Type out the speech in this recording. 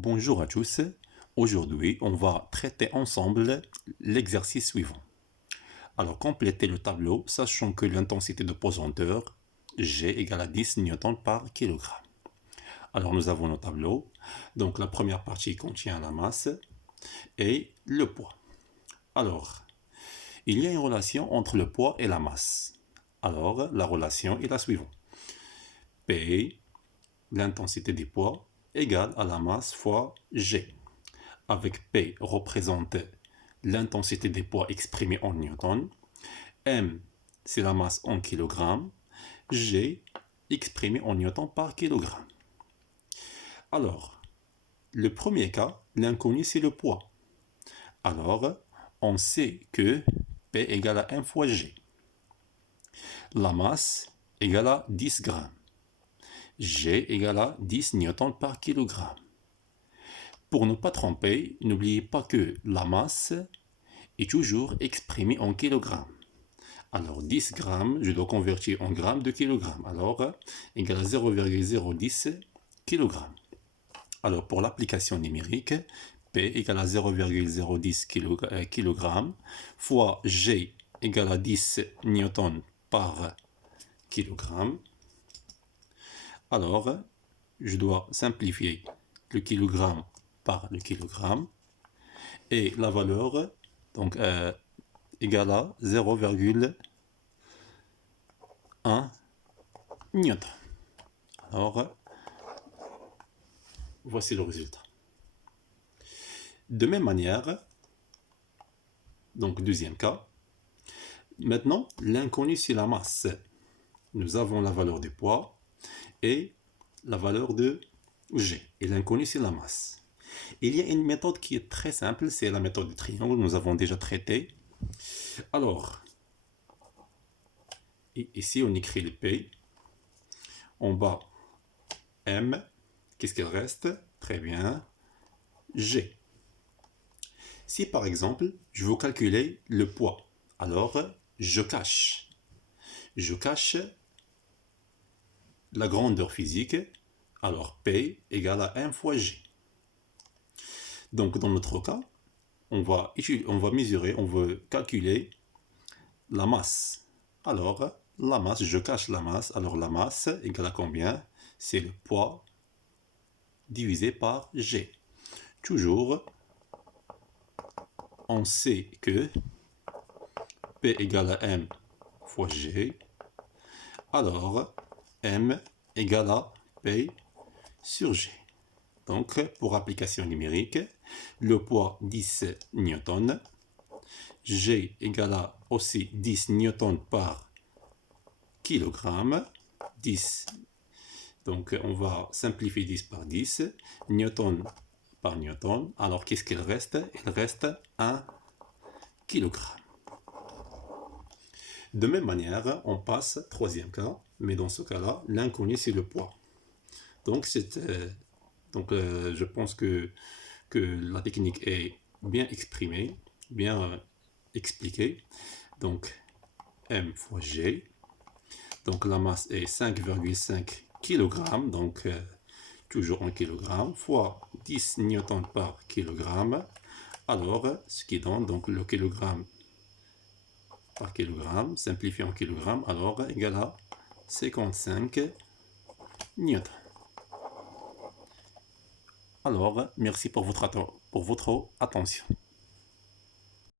Bonjour à tous. Aujourd'hui, on va traiter ensemble l'exercice suivant. Alors, complétez le tableau, sachant que l'intensité de pesanteur G égale à 10 newtons par kilogramme. Alors, nous avons nos tableaux. Donc, la première partie contient la masse et le poids. Alors, il y a une relation entre le poids et la masse. Alors, la relation est la suivante. P, l'intensité du poids, égale à la masse fois G, avec P représente l'intensité des poids exprimée en newtons, M c'est la masse en kilogrammes, G exprimé en newtons par kilogramme. Alors, le premier cas, l'inconnu c'est le poids. Alors, on sait que P égale à 1 fois G. La masse égale à 10 grammes. G égale à 10 newtons par kilogramme. Pour ne pas tromper, n'oubliez pas que la masse est toujours exprimée en kilogrammes. Alors 10 grammes, je dois convertir en grammes de kilogrammes. Alors, égale à 0,010 kg. Alors pour l'application numérique, P égale à 0,010 kg fois G égale à 10 newtons par kilogramme. Alors, je dois simplifier le kilogramme par le kilogramme et la valeur donc égale à 0,1 newton. Alors, voici le résultat. De même manière, donc deuxième cas, maintenant l'inconnu c'est la masse. Nous avons la valeur du poids et la valeur de G. Et l'inconnu, c'est la masse. Il y a une méthode qui est très simple, c'est la méthode du triangle, nous avons déjà traité. Alors, ici on écrit le P. En bas, M. Qu'est-ce qu'il reste? Très bien. G. Si par exemple, je veux calculer le poids, alors je cache la grandeur physique, alors P égale à 1 fois G. Donc dans notre cas, on va mesurer, on veut calculer la masse. Alors la masse, je cache la masse, alors la masse égale à combien? C'est le poids divisé par G. Toujours, on sait que P égale à M fois G. Alors, M égale à P sur G. Donc, pour application numérique, le poids 10 newtons, G égale à aussi 10 newtons par kilogramme, 10. Donc, on va simplifier 10 par 10, newton par newton. Alors, qu'est-ce qu'il reste? Il reste 1 kilogramme. De même manière, on passe troisième cas, mais dans ce cas-là, l'inconnu c'est le poids. Donc, je pense que la technique est bien exprimée, bien expliquée. Donc, M fois G. Donc, la masse est 5,5 kg, donc toujours en kilogramme, fois 10 newtons par kilogramme. Alors, ce qui donne donc le kilogramme par kilogramme, simplifié en kilogramme, alors égal à 55 newtons. Alors, merci pour votre attention.